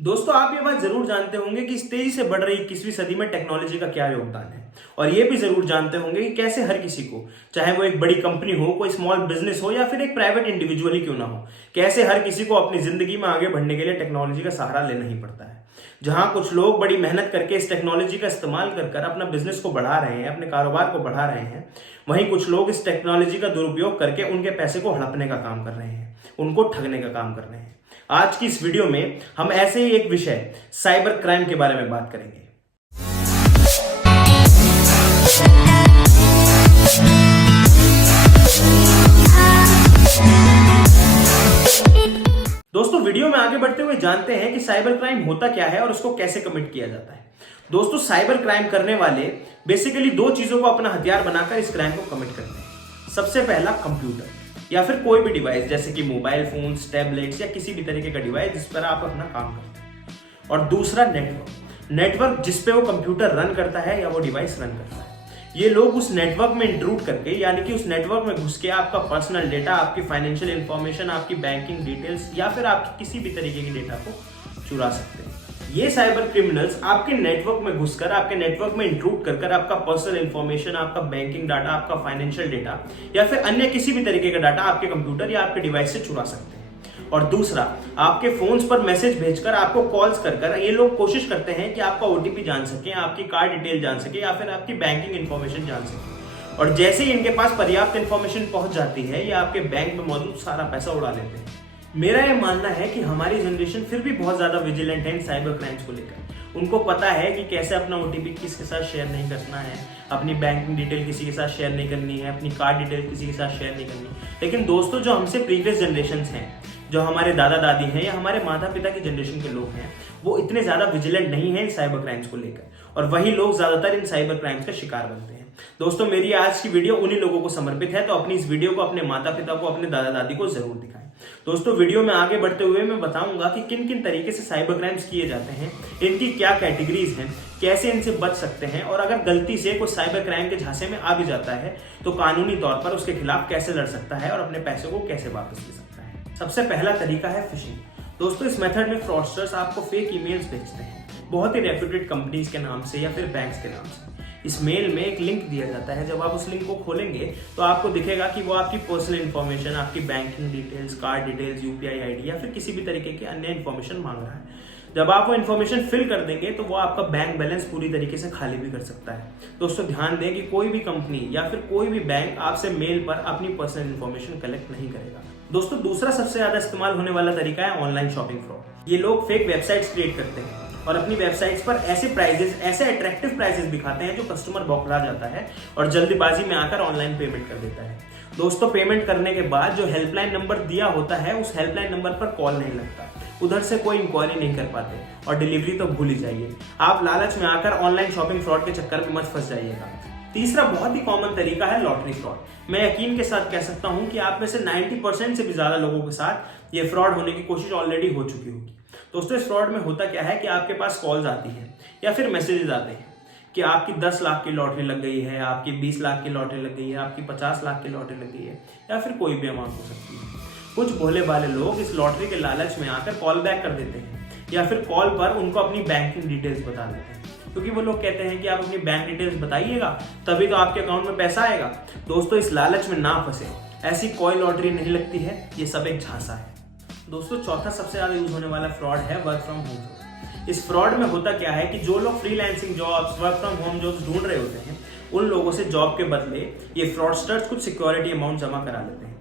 दोस्तों, आप ये बात जरूर जानते होंगे कि इस तेजी से बढ़ रही 21वीं सदी में टेक्नोलॉजी का क्या योगदान है। और ये भी जरूर जानते होंगे कि कैसे हर किसी को, चाहे वो एक बड़ी कंपनी हो, कोई स्मॉल बिजनेस हो या फिर एक प्राइवेट इंडिविजुअल ही क्यों ना हो, कैसे हर किसी को अपनी जिंदगी में आगे बढ़ने के लिए टेक्नोलॉजी का सहारा लेना ही पड़ता है। जहां कुछ लोग बड़ी मेहनत करके इस टेक्नोलॉजी का इस्तेमाल कर कर अपना बिजनेस को बढ़ा रहे हैं, अपने कारोबार को बढ़ा रहे हैं, वहीं कुछ लोग इस टेक्नोलॉजी का दुरुपयोग करके उनके पैसे को हड़पने का काम कर रहे हैं, उनको ठगने का काम कर रहे हैं। आज की इस वीडियो में हम ऐसे ही एक विषय साइबर क्राइम के बारे में बात करेंगे। दोस्तों, वीडियो में आगे बढ़ते हुए जानते हैं कि साइबर क्राइम होता क्या है और उसको कैसे कमिट किया जाता है। दोस्तों, साइबर क्राइम करने वाले बेसिकली दो चीजों को अपना हथियार बनाकर इस क्राइम को कमिट करते हैं। सबसे पहला, कंप्यूटर या फिर कोई भी डिवाइस जैसे कि मोबाइल फोन्स, टैबलेट्स या किसी भी तरीके का डिवाइस जिस पर आप अपना काम करते हैं। और दूसरा, नेटवर्क जिस पे वो कंप्यूटर रन करता है या वो डिवाइस रन करता है। ये लोग उस नेटवर्क में इंट्रूड करके, यानी कि उस नेटवर्क में घुस के आपका पर्सनल डेटा, आपकी फाइनेंशियल इंफॉर्मेशन, आपकी बैंकिंग डिटेल्स या फिर आपकी किसी भी तरीके की डेटा को चुरा सकते हैं। ये साइबर क्रिमिनल्स आपके नेटवर्क में घुसकर, आपके नेटवर्क में इंट्रूड कर कर आपका पर्सनल इंफॉर्मेशन, आपका बैंकिंग डाटा, आपका फाइनेंशियल डेटा या फिर अन्य किसी भी तरीके का डाटा आपके कंप्यूटर या आपके डिवाइस से चुरा सकते हैं। और दूसरा, आपके फोन्स पर मैसेज भेजकर, आपको कॉल्स कर कर ये लोग कोशिश करते हैं कि आपका ओटीपी जान सके, आपकी कार्ड डिटेल जान सके या फिर आपकी बैंकिंग इंफॉर्मेशन जान सके। और जैसे ही इनके पास पर्याप्त इंफॉर्मेशन पहुंच जाती है, ये आपके बैंक में मौजूद सारा पैसा उड़ा लेते हैं। मेरा यह मानना है कि हमारी जनरेशन फिर भी बहुत ज्यादा विजिलेंट है इन साइबर क्राइम्स को लेकर। उनको पता है कि कैसे अपना ओटीपी किसके साथ शेयर नहीं करना है, अपनी बैंकिंग डिटेल किसी के साथ शेयर नहीं करनी है, अपनी कार्ड डिटेल किसी के साथ शेयर नहीं करनी। लेकिन दोस्तों, जो हमसे प्रीवियस जनरेशन हैं, जो हमारे दादा दादी हैं या हमारे माता पिता की जनरेशन के लोग हैं, वो इतने ज्यादा विजिलेंट नहीं है इन साइबर क्राइम्स को लेकर, और वही लोग ज्यादातर इन साइबर क्राइम्स का शिकार बनते हैं। दोस्तों, मेरी आज की वीडियो उन्हीं लोगों को समर्पित है, तो अपनी इस वीडियो को अपने माता पिता को, अपने दादा दादी को जरूर दिखाएं। दोस्तों, वीडियो में आगे बढ़ते हुए मैं बताऊंगा कि किन किन तरीके से साइबर क्राइम्स किए जाते हैं, इनकी क्या कैटेगरीज हैं, कैसे इनसे बच सकते हैं, और अगर गलती से कोई साइबर क्राइम के झांसे में आ भी जाता है तो कानूनी तौर पर उसके खिलाफ कैसे लड़ सकता है और अपने पैसे को कैसे वापस ले सकता है। सबसे पहला तरीका है फिशिंग। दोस्तों, इस मेथड में फ्रॉडस्टर्स आपको फेक ईमेल्स भेजते हैं, बहुत ही रेप्यूटेड कंपनीज के नाम से या फिर बैंक्स के नाम से। इस मेल में एक लिंक दिया जाता है। जब आप उस लिंक को खोलेंगे तो आपको दिखेगा कि वो आपकी पर्सनल इंफॉर्मेशन, आपकी banking details, card details, UPI ID या फिर किसी भी तरीके की अन्य इंफॉर्मेशन मांग रहा है। जब आप वो इन्फॉर्मेशन फिल कर देंगे तो वो आपका बैंक बैलेंस पूरी तरीके से खाली भी कर सकता है। दोस्तों, ध्यान दें कि कोई भी कंपनी या फिर कोई भी बैंक आपसे मेल पर अपनी पर्सनल इंफॉर्मेशन कलेक्ट नहीं करेगा। दोस्तों, दूसरा सबसे ज्यादा इस्तेमाल होने वाला तरीका है ऑनलाइन शॉपिंग फ्रॉड। ये लोग फेक वेबसाइट्स क्रिएट करते हैं और अपनी वेबसाइट्स पर ऐसे प्राइजेस, ऐसे अट्रैक्टिव प्राइजेस दिखाते हैं जो कस्टमर बौखला जाता है और जल्दबाजी में आकर ऑनलाइन पेमेंट कर देता है। दोस्तों, पेमेंट करने के बाद जो हेल्पलाइन नंबर दिया होता है, उस हेल्पलाइन नंबर पर कॉल नहीं लगता, उधर से कोई इंक्वायरी नहीं कर पाते और डिलीवरी तो भूल ही जाइए। आप लालच में आकर ऑनलाइन शॉपिंग फ्रॉड के चक्कर में मत फंस जाइएगा। तीसरा बहुत ही कॉमन तरीका है लॉटरी फ्रॉड। मैं यकीन के साथ कह सकता हूं कि आप में से 90% से भी ज्यादा लोगों के साथ ये फ्रॉड होने की कोशिश ऑलरेडी हो चुकी होगी। दोस्तों, इस फ्रॉड में होता क्या है कि आपके पास कॉल्स आती हैं या फिर मैसेजेस आते हैं कि आपकी 10 लाख की लॉटरी लग गई है, आपकी 20 लाख की लॉटरी लग गई है, आपकी 50 लाख की लॉटरी लग गई है, या फिर कोई भी अमाउंट हो सकती है। कुछ भोले भाले लोग इस लॉटरी के लालच में आकर कॉल बैक कर देते हैं या फिर कॉल पर उनको अपनी बैंकिंग डिटेल्स बता देते हैं, क्योंकि वो लोग कहते हैं कि आप अपनी बैंक डिटेल्स बताइएगा तभी तो आपके अकाउंट में पैसा आएगा। दोस्तों, इस लालच में ना फंसे, ऐसी कोई लॉटरी नहीं लगती है, ये सब एक झांसा है। दोस्तों, चौथा सबसे ज्यादा यूज होने वाला फ्रॉड है वर्क फ्रॉम होम। इस फ्रॉड में होता क्या है कि जो लोग freelancing jobs, work from home jobs ढूंढ रहे होते हैं, उन लोगों से जॉब के बदले ये फ्रॉडस्टर्स कुछ सिक्योरिटी अमाउंट जमा करा लेते हैं।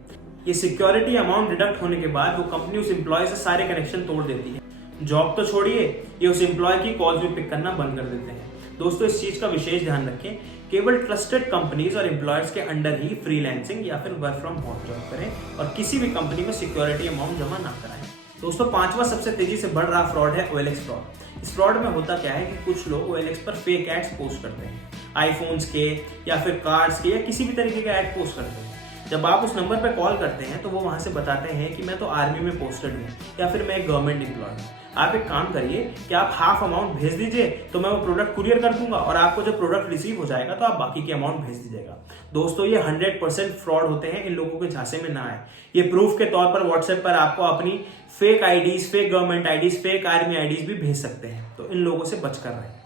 ये सिक्योरिटी अमाउंट डिडक्ट होने के बाद वो कंपनी उस एम्प्लॉय से सारे कनेक्शन तोड़ देती है। जॉब तो छोड़िए, ये उस एम्प्लॉय की कॉल्स भी पिक करना बंद कर देते हैं। दोस्तों, इस चीज का विशेष ध्यान रखें, केवल ट्रस्टेड कंपनीज और एम्प्लॉयर्स के अंडर ही फ्रीलांसिंग या फिर वर्क फ्रॉम होम जॉब करें और किसी भी कंपनी में सिक्योरिटी अमाउंट जमा ना कराएं। दोस्तों, पांचवा सबसे तेजी से बढ़ रहा फ्रॉड है OLX फ्रॉड। इस फ्रॉड में होता क्या है कि कुछ लोग OLX पर फेक एड्स पोस्ट करते हैं, आईफोन्स के या फिर कार्ड्स के या किसी भी तरीके के एड पोस्ट करते हैं। जब आप उस नंबर पर कॉल करते हैं तो वो वहां से बताते हैं कि मैं तो आर्मी में पोस्टेड हूँ या फिर मैं एक गवर्नमेंट एम्प्लॉय हूँ। आप एक काम करिए कि आप हाफ अमाउंट भेज दीजिए तो मैं वो प्रोडक्ट कुरियर कर दूंगा और आपको जब प्रोडक्ट रिसीव हो जाएगा तो आप बाकी की अमाउंट भेज दीजिएगा। दोस्तों ये 100% फ्रॉड होते हैं, इन लोगों के झांसे में ना आए। ये प्रूफ के तौर पर व्हाट्सएप पर आपको अपनी fake IDs, fake government IDs, fake army IDs भी भेज सकते हैं, तो इन लोगों से बचकर रहें।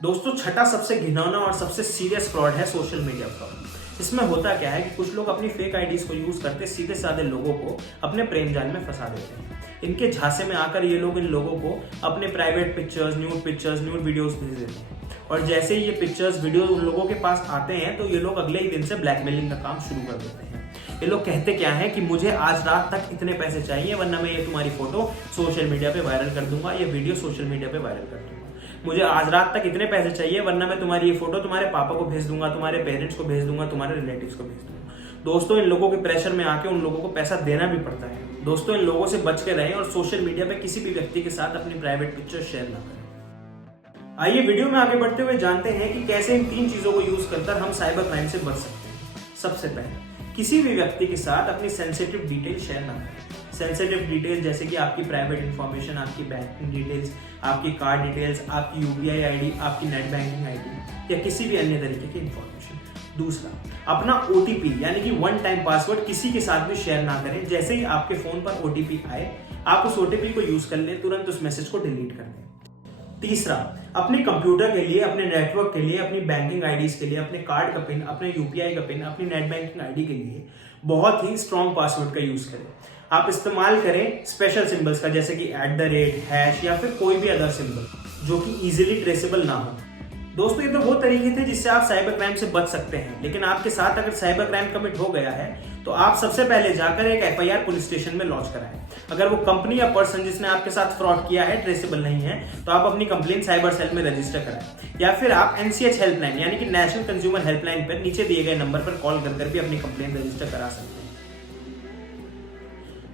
दोस्तों छठा सबसे घिनौना और सबसे सीरियस फ्रॉड है सोशल मीडिया फ्रॉड। इसमें होता क्या है कि कुछ लोग अपनी फेक आईडीज को यूज करते सीधे साधे लोगों को अपने प्रेम जाल में फंसा देते हैं। इनके झांसे में आकर ये लोग इन लोगों को अपने प्राइवेट पिक्चर्स, न्यूड वीडियोस भेज देते हैं और जैसे ही ये पिक्चर्स, वीडियो उन लोगों के पास आते हैं तो ये लोग अगले ही दिन से ब्लैकमेलिंग का काम शुरू कर देते हैं। ये लोग कहते क्या है कि मुझे आज रात तक इतने पैसे चाहिए वरना मैं ये तुम्हारी फोटो सोशल मीडिया पे वायरल कर दूंगा, ये वीडियो सोशल मीडिया पे वायरल कर दूंगा। मुझे आज रात तक इतने पैसे चाहिए वरना मैं तुम्हारी ये फोटो तुम्हारे पापा को भेज दूंगा, तुम्हारे पेरेंट्स को भेज दूंगा, तुम्हारे रिलेटिव्स को भेज दूंगा। दोस्तों इन लोगों के प्रेशर में आके उन लोगों को पैसा देना भी पड़ता है। दोस्तों इन लोगों से बच के रहें और सोशल मीडिया पे किसी भी व्यक्ति के साथ अपनी प्राइवेट पिक्चर शेयर ना करें। आइए वीडियो में आगे बढ़ते हुए जानते हैं कि कैसे इन 3 चीजों को यूज करकर हम साइबर क्राइम से बच सकते हैं। सबसे पहले, किसी भी व्यक्ति के साथ अपनी सेंसिटिव डिटेल शेयर ना करें। सेंसिटिव डिटेल जैसे कि आपकी प्राइवेट इंफॉर्मेशन, आपकी बैंकिंग डिटेल्स, आपकी कार्ड डिटेल्स, आपकी यूपीआई आईडी, आपकी नेट बैंकिंग आईडी या किसी भी अन्य तरीके की इंफॉर्मेशन। दूसरा, अपना ओटीपी यानी कि 1 टाइम पासवर्ड किसी के साथ भी शेयर ना करें। जैसे ही आपके फोन पर ओटीपी आए, आप उस ओटीपी को यूज कर ले, तुरंत उस मैसेज को डिलीट कर दें। तीसरा, अपने कंप्यूटर के लिए, अपने नेटवर्क के लिए, अपनी बैंकिंग आईडीज के लिए, अपने कार्ड का पिन, अपने यूपीआई का पिन, अपनी नेट बैंकिंग आईडी के लिए बहुत ही स्ट्रॉन्ग पासवर्ड का यूज करें। आप इस्तेमाल करें स्पेशल सिंबल्स का जैसे कि @ या फिर कोई भी अदर सिंबल जो कि इजीली ट्रेसेबल ना हो। दोस्तों ये तो वो तरीके थे जिससे आप साइबर क्राइम से बच सकते हैं, लेकिन आपके साथ अगर साइबर क्राइम कमिट हो गया है तो आप सबसे पहले जाकर एक एफआईआर पुलिस स्टेशन में लॉन्च कराएं। अगर वो कंपनी या पर्सन जिसने आपके साथ फ्रॉड किया है ट्रेसेबल नहीं है तो आप अपनी कंप्लेंट साइबर सेल में रजिस्टर कराएं या फिर आप NCH हेल्पलाइन यानी कि नेशनल कंज्यूमर हेल्पलाइन पर नीचे दिए गए नंबर पर कॉल कर भी अपनी कंप्लेंट रजिस्टर करा सकते हैं।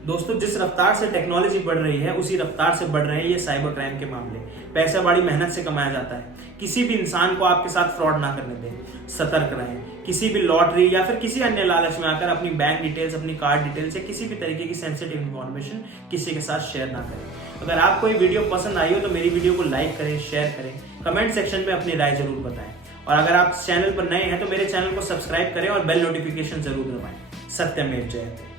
दोस्तों जिस रफ्तार से टेक्नोलॉजी बढ़ रही है उसी रफ्तार से बढ़ रहे हैं ये साइबर क्राइम के मामले। पैसा बड़ी मेहनत से कमाया जाता है। किसी भी इंसान को आपके साथ फ्रॉड ना करने दें। सतर्क रहें। किसी भी लॉटरी या फिर किसी अन्य लालच में आकर अपनी बैंक डिटेल्स, अपनी कार्ड डिटेल्स या किसी भी तरीके की सेंसिटिव इंफॉर्मेशन किसी के साथ शेयर ना करें। अगर आपको ये वीडियो पसंद आई हो तो मेरी वीडियो को लाइक करें, शेयर करें, कमेंट सेक्शन में अपनी राय जरूर बताएं और अगर आप चैनल पर नए हैं तो मेरे चैनल को सब्सक्राइब करें और बेल नोटिफिकेशन जरूर दबाएं। सत्यमेव जयते।